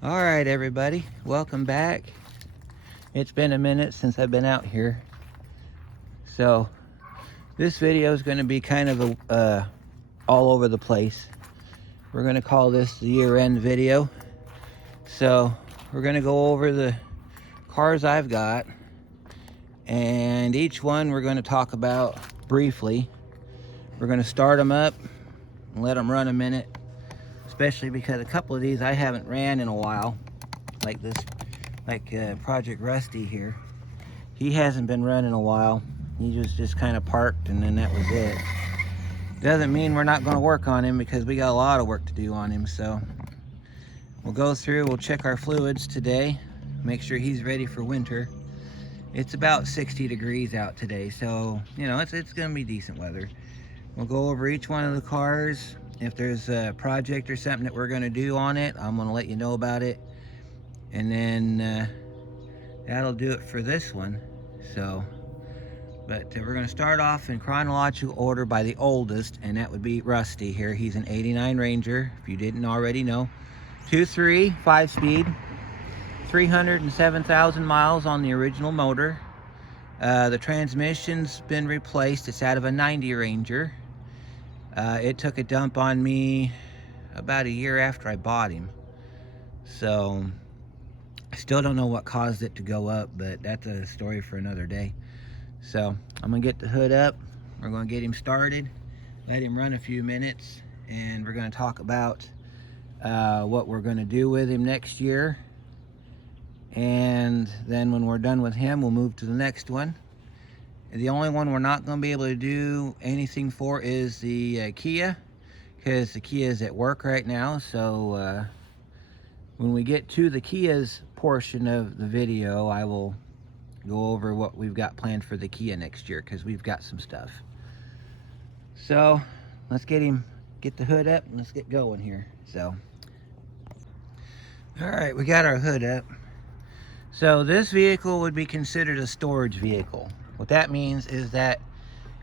All right, everybody, welcome back. It's been a minute since I've been out here, so this video is going to be kind of all over the place. We're going to call this the year-end video. So we're going to go over the cars I've got, and each one we're going to talk about briefly. We're going to start them up and let them run a minute, especially because a couple of these I haven't ran in a while, like this, Project Rusty here. He hasn't been running a while. He was just kind of parked, and then that was it. Doesn't mean we're not going to work on him, because we got a lot of work to do on him. So we'll go through, we'll check our fluids today, make sure he's ready for winter. It's about 60 degrees out today, so you know it's going to be decent weather. We'll go over each one of the cars. If there's a project or something that we're going to do on it, I'm going to let you know about it. And then that'll do it for this one. So, but we're going to start off in chronological order by the oldest, and that would be Rusty here. He's an 89 Ranger, if you didn't already know. 2.3, 5-speed, 307,000 miles on the original motor. The transmission's been replaced. It's out of a 90 Ranger. It took a dump on me about a year after I bought him. So I still don't know what caused it to go up, but that's a story for another day. So I'm gonna get the hood up. We're gonna get him started, let him run a few minutes, and we're gonna talk about what we're gonna do with him next year. And then when we're done with him, we'll move to the next one. The only one we're not gonna be able to do anything for is the Kia, because the Kia is at work right now. So when we get to the Kia's portion of the video, I will go over what we've got planned for the Kia next year, because we've got some stuff. So let's get the hood up, and let's get going here. So all right, we got our hood up. So this vehicle would be considered a storage vehicle. What that means is that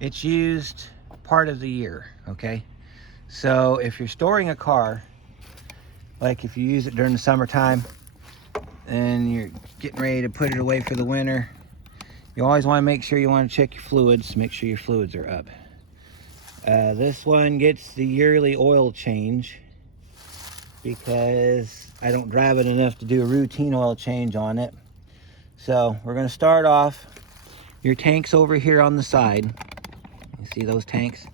it's used part of the year, okay? So if you're storing a car, like if you use it during the summertime and you're getting ready to put it away for the winter, you always want to make sure you want to check your fluids, make sure your fluids are up. This one gets the yearly oil change, because I don't drive it enough to do a routine oil change on it. So we're going to start off. Your tanks over here on the side, you see those tanks?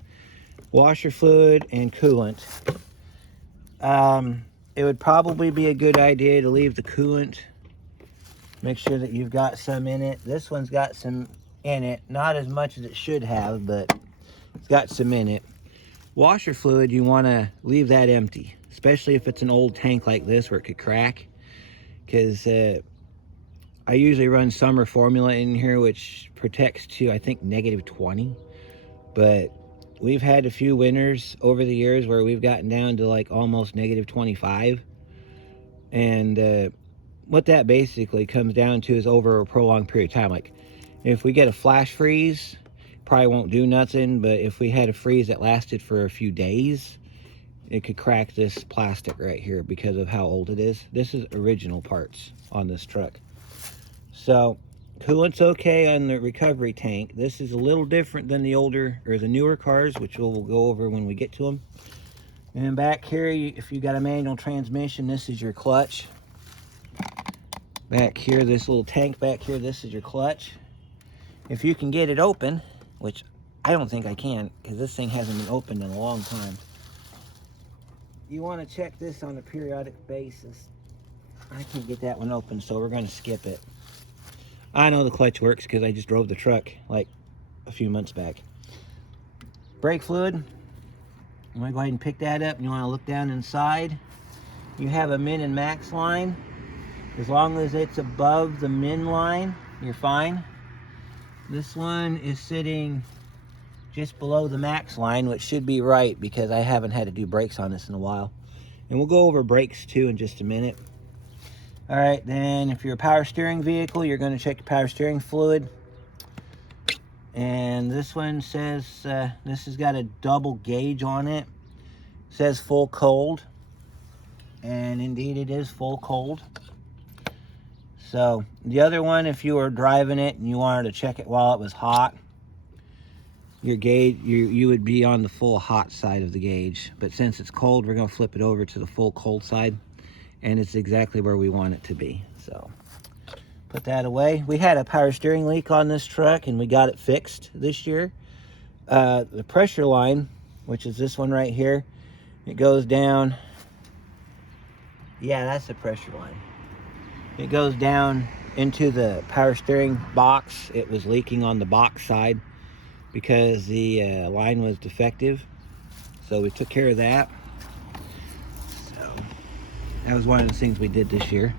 Washer fluid and coolant. It would probably be a good idea to leave the coolant. Make sure that you've got some in it. This one's got some in it, not as much as it should have, but it's got some in it. Washer fluid, you want to leave that empty, especially if it's an old tank like this where it could crack, because I usually run summer formula in here, which protects to, I think, -20. But we've had a few winters over the years where we've gotten down to like almost -25. And what that basically comes down to is over a prolonged period of time. Like if we get a flash freeze, probably won't do nothing. But if we had a freeze that lasted for a few days, it could crack this plastic right here because of how old it is. This is original parts on this truck. So coolant's okay on the recovery tank. This is a little different than the older or the newer cars, which we'll go over when we get to them. And then back here, if you got a manual transmission, this is your clutch. Back here, this little tank back here, this is your clutch. If you can get it open, which I don't think I can, because this thing hasn't been opened in a long time. You want to check this on a periodic basis. I can't get that one open, so we're going to skip it. I know the clutch works because I just drove the truck like a few months back. Brake fluid. You want to go ahead and pick that up, and you want to look down inside. You have a min and max line. As long as it's above the min line, you're fine. This one is sitting just below the max line, which should be right because I haven't had to do brakes on this in a while. And we'll go over brakes too in just a minute. All right, then if you're a power steering vehicle, you're going to check your power steering fluid. And this one says, this has got a double gauge on it. It says full cold. and indeed it is full cold. So the other one, if you were driving it and you wanted to check it while it was hot, your gauge, you would be on the full hot side of the gauge. But since it's cold, we're going to flip it over to the full cold side, and it's exactly where we want it to be. So put that away. We had a power steering leak on this truck, and we got it fixed this year. The pressure line, which is this one right here, it goes down. Yeah, that's the pressure line. It goes down into the power steering box. It was leaking on the box side because the line was defective. So we took care of that. So that was one of the things we did this year.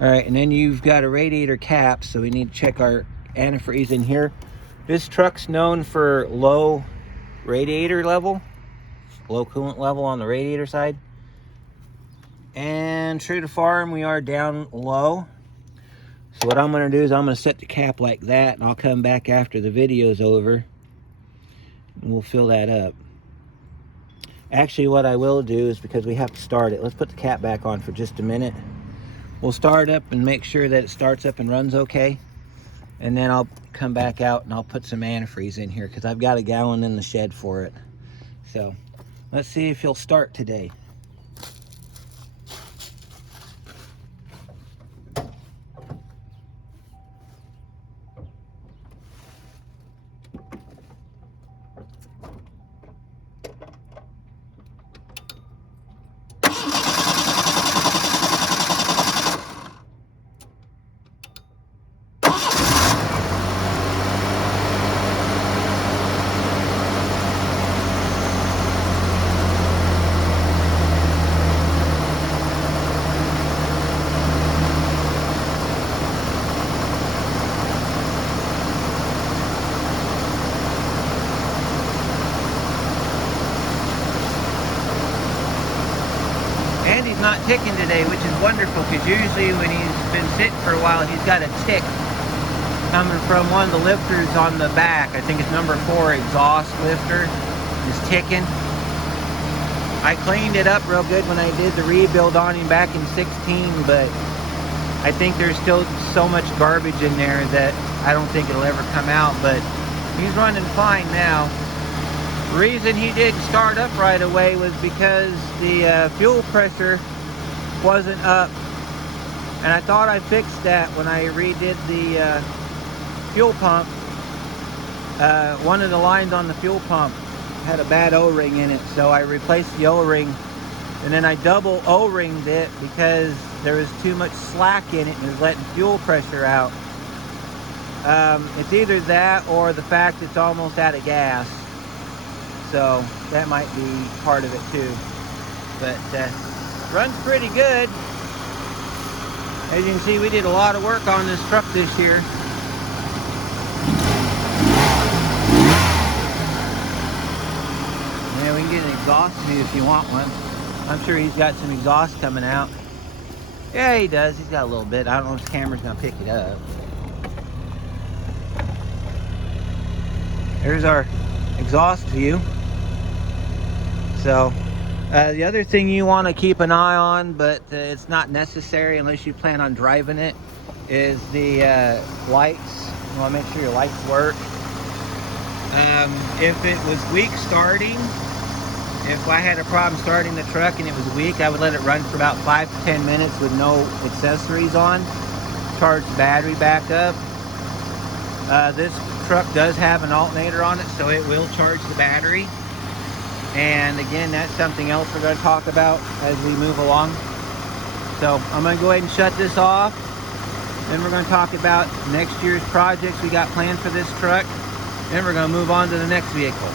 All right, and then you've got a radiator cap, so we need to check our antifreeze in here. This truck's known for low radiator level, low coolant level on the radiator side. And true to farm, we are down low. So what I'm going to do is I'm going to set the cap like that, and I'll come back after the video's over and we'll fill that up. Actually, what I will do is, because we have to start it, let's put the cap back on for just a minute. We'll start up and make sure that it starts up and runs okay, and then I'll come back out and I'll put some antifreeze in here because I've got a gallon in the shed for it. So let's see if he'll start today. Andy's not ticking today, which is wonderful, because usually when he's been sitting for a while, he's got a tick coming from one of the lifters on the back. I think it's number 4 exhaust lifter is ticking. I cleaned it up real good when I did the rebuild on him back in 16, but I think there's still so much garbage in there that I don't think it'll ever come out, but he's running fine now. The reason he didn't start up right away was because the fuel pressure wasn't up, and I thought I fixed that when I redid the fuel pump. One of the lines on the fuel pump had a bad O-ring in it, so I replaced the O-ring, and then I double O-ringed it because there was too much slack in it and it was letting fuel pressure out. It's either that or the fact it's almost out of gas. So that might be part of it too. But runs pretty good. As you can see, we did a lot of work on this truck this year. Yeah, we can get an exhaust view if you want one. I'm sure he's got some exhaust coming out. Yeah, he does. He's got a little bit. I don't know if the camera's gonna pick it up. There's our exhaust view. So the other thing you want to keep an eye on, but it's not necessary unless you plan on driving it, is the lights. You want to make sure your lights work. If it was weak starting, if I had a problem starting the truck and it was weak, I would let it run for about 5 to 10 minutes with no accessories on, charge the battery back up. This truck does have an alternator on it, so it will charge the battery. And again, that's something else we're going to talk about as we move along. So I'm going to go ahead and shut this off. Then we're going to talk about next year's projects we got planned for this truck. Then we're going to move on to the next vehicle.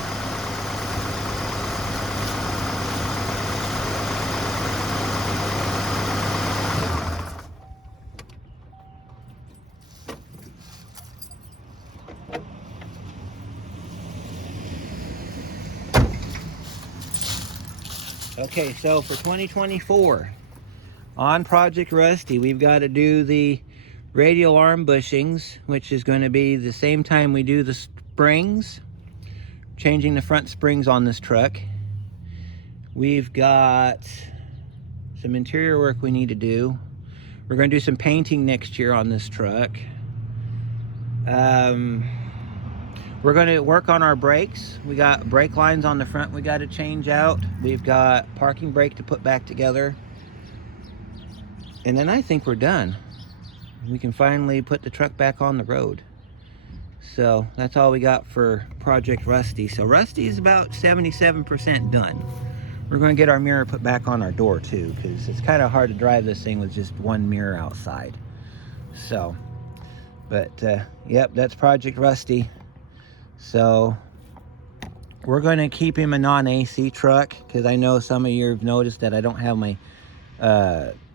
Okay, so for 2024, on Project Rusty, we've got to do the radial arm bushings, which is going to be the same time we do the springs, changing the front springs on this truck. We've got some interior work we need to do. We're going to do some painting next year on this truck. We're going to work on our brakes. We got brake lines on the front we got to change out. We've got parking brake to put back together. And then I think we're done. We can finally put the truck back on the road. So that's all we got for Project Rusty. So Rusty is about 77% done. We're going to get our mirror put back on our door too, because it's kind of hard to drive this thing with just one mirror outside. So, but yep, that's Project Rusty. So we're going to keep him a non-AC truck, because I know some of you have noticed that I don't have my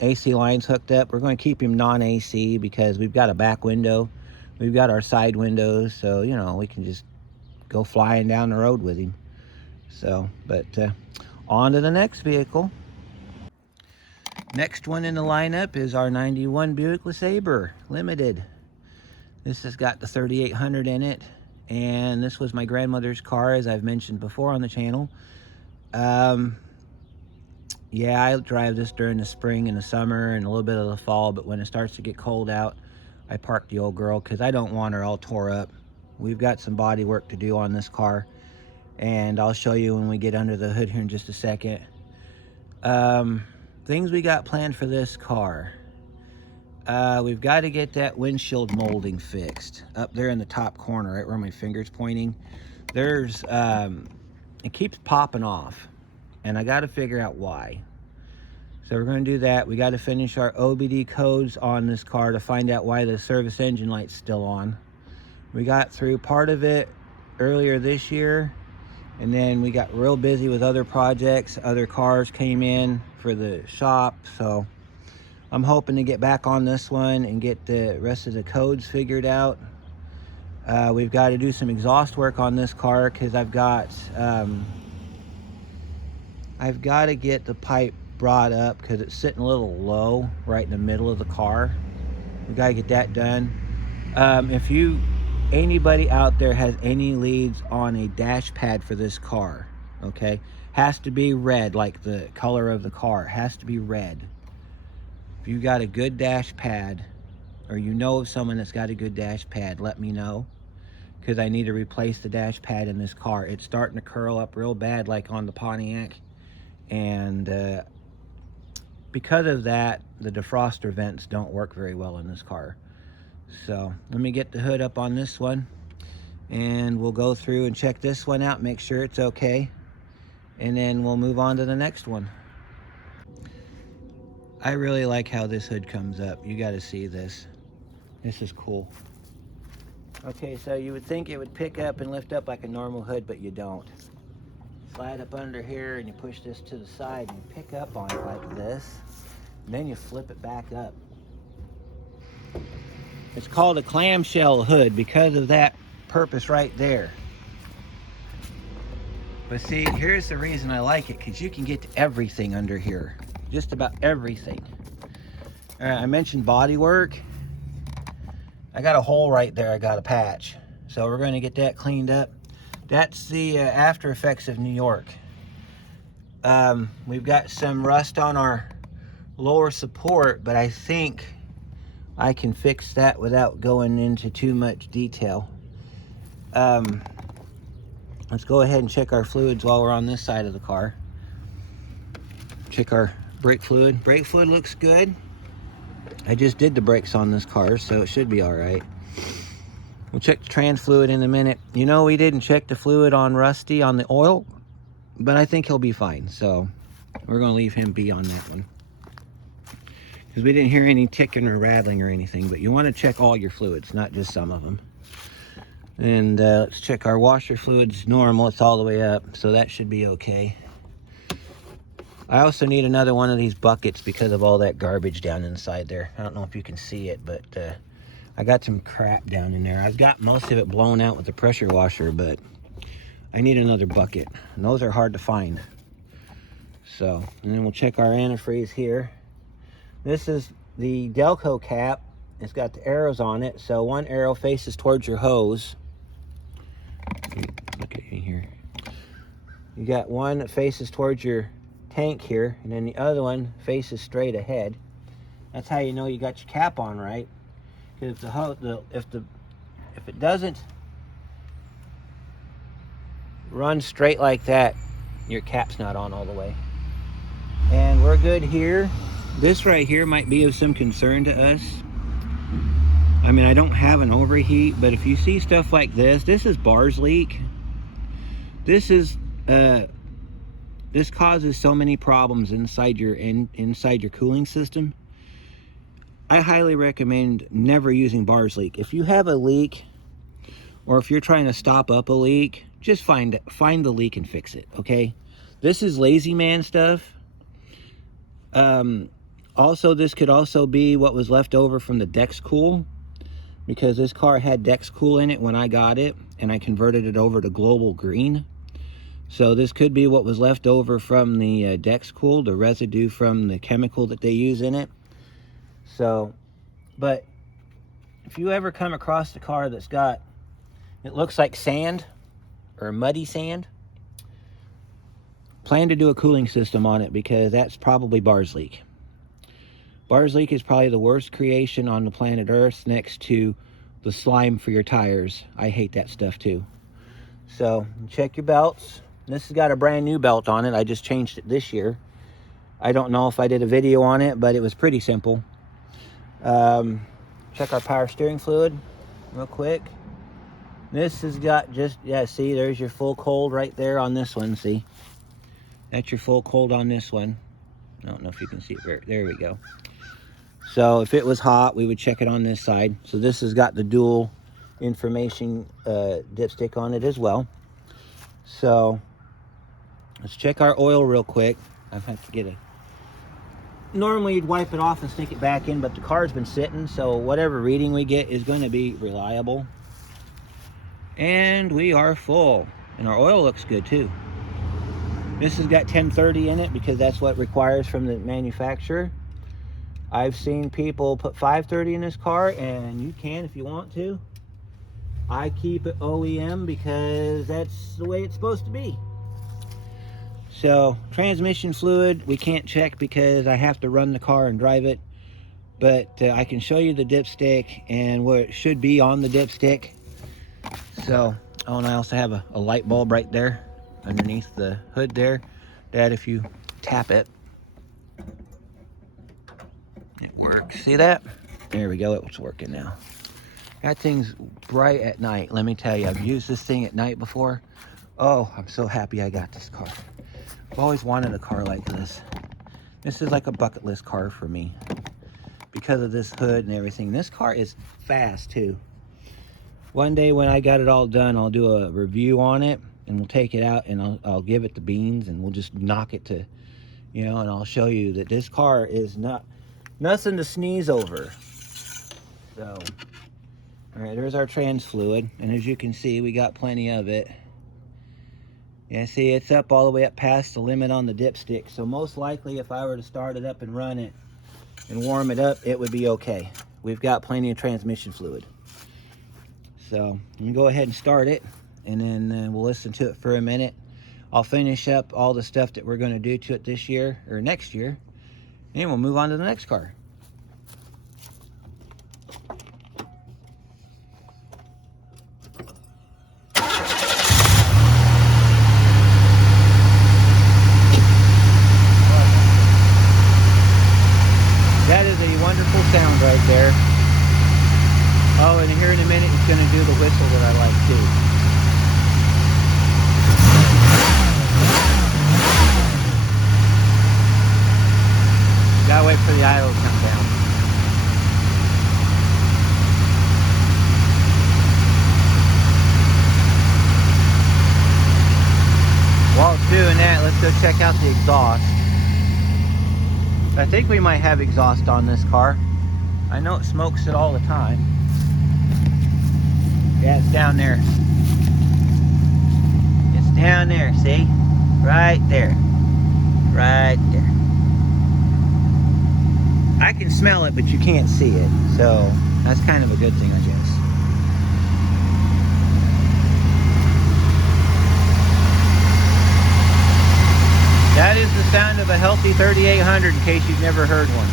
AC lines hooked up. We're going to keep him non-AC because we've got a back window, we've got our side windows, so you know, we can just go flying down the road with him. So, but on to the next vehicle. Next one in the lineup is our 91 Buick LeSabre Limited. This has got the 3800 in it, and this was my grandmother's car, as I've mentioned before on the channel. Yeah, I drive this during the spring and the summer and a little bit of the fall, but when it starts to get cold out, I park the old girl because I don't want her all tore up. We've got some body work to do on this car, and I'll show you when we get under the hood here in just a second. Things we got planned for this car. We've got to get that windshield molding fixed up there in the top corner, right where my finger's pointing. There's it keeps popping off, and I got to figure out why. So we're going to do that. We got to finish our OBD codes on this car to find out why the service engine light's still on. We got through part of it earlier this year, and then we got real busy with other projects. Other cars came in for the shop, so I'm hoping to get back on this one and get the rest of the codes figured out. We've got to do some exhaust work on this car because I've got to get the pipe brought up because it's sitting a little low right in the middle of the car. We got to get that done. If anybody out there has any leads on a dash pad for this car, okay, has to be red, like the color of the car, it has to be red. If you got a good dash pad, or you know of someone that's got a good dash pad, let me know, because I need to replace the dash pad in this car. It's starting to curl up real bad like on the Pontiac, and because of that, the defroster vents don't work very well in this car. So let me get the hood up on this one, and we'll go through and check this one out, make sure it's okay, and then we'll move on to the next one. I really like how this hood comes up. You got to see this. This is cool. Okay, so you would think it would pick up and lift up like a normal hood, but you don't. Slide up under here and you push this to the side and you pick up on it like this, and then you flip it back up. It's called a clamshell hood because of that purpose right there. But see, here's the reason I like it, because you can get to everything under here. Just about everything. All right, I mentioned body work. I got a hole right there I got to patch. So we're going to get that cleaned up. That's the after effects of New York. We've got some rust on our lower support, but I think I can fix that without going into too much detail. Let's go ahead and check our fluids while we're on this side of the car. Check our brake fluid. Brake fluid looks good. I just did the brakes on this car, so it should be all right. We'll check the trans fluid in a minute. You know, we didn't check the fluid on Rusty on the oil, but I think he'll be fine. So we're going to leave him be on that one, because we didn't hear any ticking or rattling or anything. But you want to check all your fluids, not just some of them. And let's check our washer fluids. Normal, it's all the way up, so that should be okay. I also need another one of these buckets because of all that garbage down inside there. I don't know if you can see it, but I got some crap down in there. I've got most of it blown out with the pressure washer, but I need another bucket. And those are hard to find. So, and then we'll check our antifreeze here. This is the Delco cap. It's got the arrows on it. So one arrow faces towards your hose. Look at in here. You got one that faces towards your tank here, and then the other one faces straight ahead. That's how you know you got your cap on right. Because if it doesn't run straight like that, your cap's not on all the way. And we're good here. This right here might be of some concern to us. I mean, I don't have an overheat, but if you see stuff like this is bars leak. This causes so many problems inside your cooling system. I highly recommend never using bars leak. If you have a leak, or if you're trying to stop up a leak, just find the leak and fix it, okay? This is lazy man stuff. Also, this could also be what was left over from the Dexcool, because this car had Dexcool in it when I got it, and I converted it over to Global Green. So this could be what was left over from the Dexcool, the residue from the chemical that they use in it. So, but if you ever come across a car that's got, it looks like sand or muddy sand, plan to do a cooling system on it, because that's probably bars leak. Bars leak is probably the worst creation on the planet Earth, next to the slime for your tires. I hate that stuff too. So check your belts. This has got a brand new belt on it. I just changed it this year. I don't know if I did a video on it, but it was pretty simple. Check our power steering fluid real quick. This has got just, yeah, see, there's your full cold right there on this one. See, that's your full cold on this one. I don't know if you can see it. There we go. So if it was hot, we would check it on this side. So this has got the dual information dipstick on it as well. So let's check our oil real quick. I have to get a, normally you'd wipe it off and stick it back in, but the car's been sitting, so whatever reading we get is going to be reliable. And we are full, and our oil looks good too. This has got 1030 in it because that's what it requires from the manufacturer. I've seen people put 530 in this car, and you can if you want to. I keep it OEM because that's the way it's supposed to be. So transmission fluid we can't check because I have to run the car and drive it, but I can show you the dipstick and what it should be on the dipstick. So, oh, and I also have a light bulb right there underneath the hood there, that if you tap it, it works. See that? There we go, it's working now. That thing's bright at night, let me tell you. I've used this thing at night before. Oh, I'm so happy I got this car. I've always wanted a car like this. This is like a bucket list car for me because of this hood and everything. This car is fast too. One day when I got it all done, I'll do a review on it, and we'll take it out and I'll give it the beans, and we'll just knock it to, you know, and I'll show you that this car is nothing to sneeze over. So, all right, there's our trans fluid, and as you can see, we got plenty of it. Yeah, see, it's up all the way up past the limit on the dipstick, so most likely if I were to start it up and run it and warm it up, it would be okay. We've got plenty of transmission fluid. So you can go ahead and start it, and then we'll listen to it for a minute. I'll finish up all the stuff that we're going to do to it this year or next year, and then we'll move on to the next car. That is a wonderful sound right there. Oh, and here in a minute it's going to do the whistle that I like too. Gotta wait for the idle to come down. While it's doing that, let's go check out the exhaust. I think we might have exhaust on this car. I know it smokes it all the time. Yeah, it's down there. It's down there, see? Right there. Right there. I can smell it, but you can't see it. So, that's kind of a good thing, I guess. That is the sound of healthy 3800 in case you've never heard one.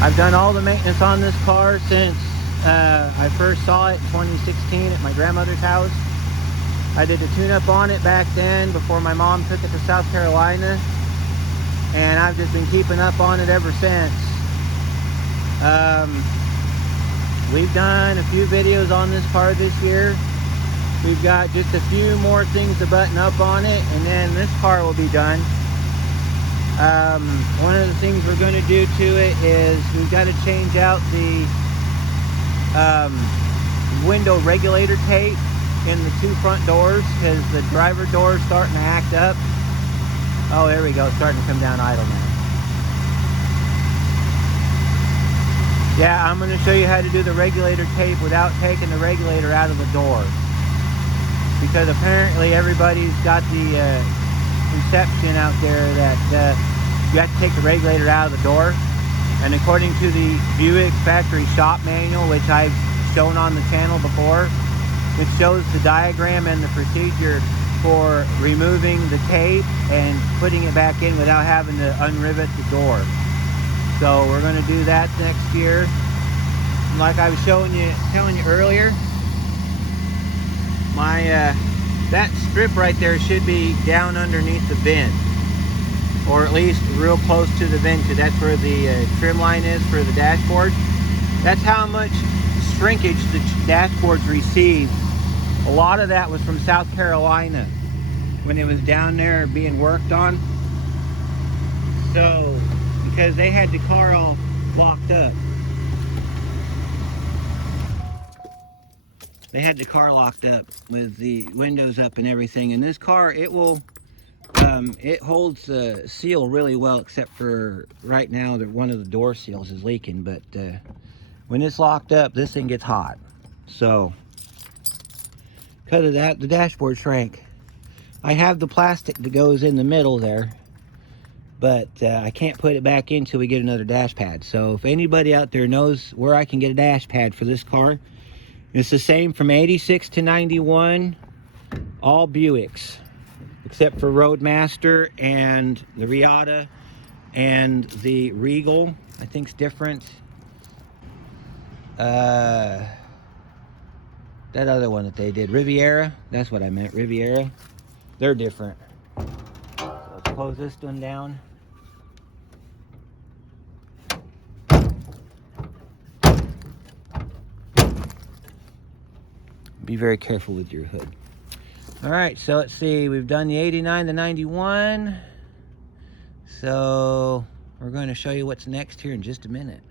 I've done all the maintenance on this car since I first saw it in 2016 at my grandmother's house. I did a tune-up on it back then before my mom took it to South Carolina, and I've just been keeping up on it ever since. We've done a few videos on this car this year. We've got just a few more things to button up on it, and then this car will be done. One of the things we're going to do to it is we've got to change out the window regulator tape in the two front doors, because the driver door is starting to act up. Oh, there we go, it's starting to come down idle now. Yeah, I'm going to show you how to do the regulator tape without taking the regulator out of the door, because apparently everybody's got the conception out there that you have to take the regulator out of the door. And according to the Buick factory shop manual, which I've shown on the channel before, which shows the diagram and the procedure for removing the tape and putting it back in without having to unrivet the door. So we're going to do that next year. And like I was telling you earlier, my that strip right there should be down underneath the vent, or at least real close to the vent, because that's where the trim line is for the dashboard. That's how much shrinkage the dashboards received. A lot of that was from South Carolina when it was down there being worked on. So, because they had the car all locked up. They had the car locked up with the windows up and everything. And this car, it will, it holds the seal really well, except for right now that one of the door seals is leaking. But when it's locked up, this thing gets hot. So, because of that, the dashboard shrank. I have the plastic that goes in the middle there, but I can't put it back in until we get another dash pad. So if anybody out there knows where I can get a dash pad for this car, it's the same from 86 to 91, all Buicks, except for Roadmaster and the Riata and the Regal, I think's different. That other one that they did, Riviera, that's what I meant, Riviera. They're different. So let's close this one down. Be very careful with your hood. All right, so let's see. We've done the 89 to 91. So we're going to show you what's next here in just a minute.